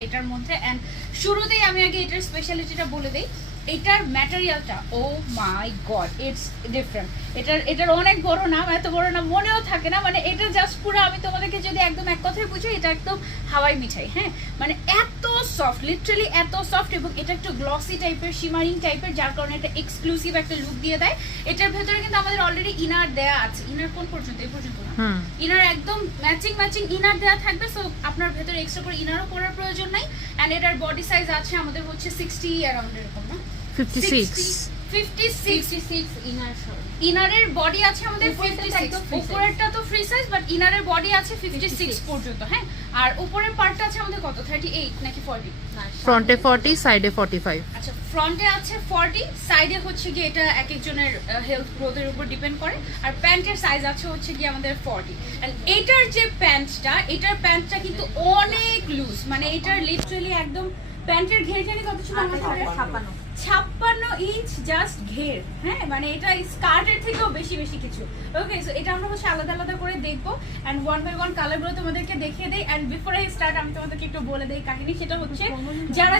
এটার মধ্যে অ্যান্ড শুরুতেই আমি আগে এটার স্পেশালিটিটা বলে দিই। এটার ম্যাটেরিয়ালটা ও মাই গড ইটস ডিফারেন্ট এটার এটার অনেক বড় নাম এত বড় নাম মনেও থাকে না মানে এটা জাস্ট পুরো আমি তোমাদেরকে যদি একদম এক কথায় বুঝি এটা একদম হাওয়াই মিঠাই হ্যাঁ? মানে এত সফট লিটারালি এত সফট এবং এটা একটু গ্লসি টাইপের শিমারিং টাইপের যার কারণে এটা এক্সক্লুসিভ একটা লুক দিয়ে দেয়। এটার ভেতরে কিন্তু আমাদের অলরেডি ইনার দেয়া আছে। ইনার কোন পর্যন্ত? এই পর্যন্ত না? ইনার একদম ম্যাচিং ম্যাচিং ইনার দেওয়া থাকবে সো আপনার ভেতরে এক্সট্রা করে ইনারও করার প্রয়োজন নাই। অ্যান্ড এটার বডি সাইজ আছে আমাদের হচ্ছে সিক্সটি অ্যারাউন্ড এরকম না? এক একজনের হেলথ গ্রোথের উপর ডিপেন্ড করে আর প্যান্টের সাইজ আছে হচ্ছে গিয়ে আমাদের 40 এটার যে প্যান্টটা এটার প্যান্টটা কিন্তু অনেক লুজ মানে এটার লিটারালি একদম প্যান্টের ঘেরখানি কত ছিল? আমাদের 56 ছাপ্পান্ন ইঞ্চ জাস্ট ঘের হ্যাঁ? মানে এটা স্কার্টের থেকেও বেশি বেশি কিছু। ওকে সো এটা আমরা হচ্ছে আলাদা আলাদা করে দেখব। অ্যান্ড ওয়ান বাই ওয়ান কালারগুলো তোমাদেরকে দেখিয়ে দেয় অ্যান্ড বিফোর আই স্টার্ট আমি তোমাদেরকে একটু বলে দেই কাহিনী। সেটা হচ্ছে যারা